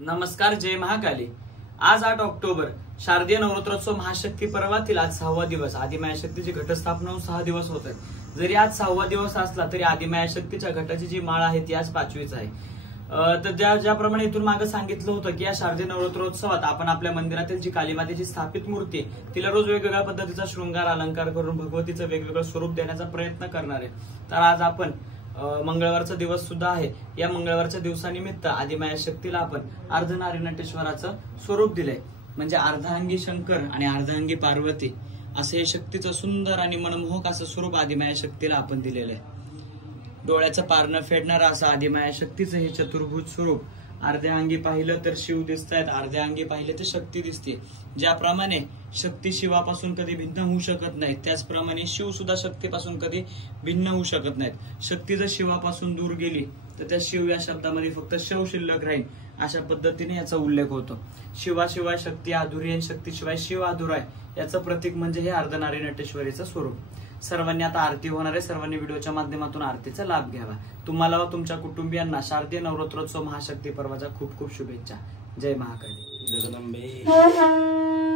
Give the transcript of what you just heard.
नमस्कार, जय महाकाली। आज 8 ऑक्टोबर शारदीय नवरात्रोत्सव महाशक्ती पर्वातील आज 6वा दिवस। आदिमायाशक्तीची घटस्थापना 6 दिवस होत आहेत। जरी आज 6वा दिवस असला तरी आदिमायाशक्तीच्या घटाची जी माळ आहे ती आज 5वीच आहे। तर ज्याप्रमाणे इथून मागे सांगितलं होतं की या शारदीय नवरात्रोत्सवात आपण आपल्या मंदिरातील जी कालीमातेची स्थापित मूर्ती आहे तिला रोज वेगवेगळ्या पद्धतीचा शृंगार अलंकार करून भगवतीचं वेगवेगळं स्वरूप देण्याचा प्रयत्न करणार आहे। तर आज आपण मंगळवारचा दिवस सुद्धा आहे। या मंगळवारच्या दिवसानिमित्त आदिमायाशक्तीला आपण अर्धनारीनटेश्वराचं स्वरूप दिलंय, म्हणजे अर्धांगी शंकर आणि अर्धांगी पार्वती असं हे शक्तीचं सुंदर आणि मनमोहक असं स्वरूप आदिमायाशक्तीला आपण दिलेलं आहे। डोळ्याचं पारणं फेडणारं असं आदिमायाशक्तीचं हे चतुर्भुज स्वरूप। अर्ध्या अंगी पाहिलं तर शिव दिसतायत, अर्ध्या अंगी पाहिलं तर शक्ती दिसते। ज्याप्रमाणे शक्ती शिवापासून कधी भिन्न होऊ शकत नाही, त्याचप्रमाणे शिव सुद्धा शक्तीपासून कधी भिन्न होऊ शकत नाहीत। शक्ती जर शिवापासून दूर गेली तर त्या शिव या शब्दामध्ये फक्त शव शिल्लक राहील, अशा पद्धतीने याचा उल्लेख होतो। शिवाशिवाय शक्ती अधुरी आणि शक्तीशिवाय शिव अधुरा आहे याचं प्रतीक म्हणजे हे अर्धनारीनटेश्वरीचं स्वरूप। सर्वांनी आता आरती होणार आहे। सर्वांनी व्हिडिओच्या माध्यमातून आरतीचा लाभ घ्यावा। तुम्हाला व तुमच्या कुटुंबियांना शारदीय नवरात्रोत्सव महाशक्ती पर्वाच्या खूप खूप शुभेच्छा। जय महाकाली। जगदंबे।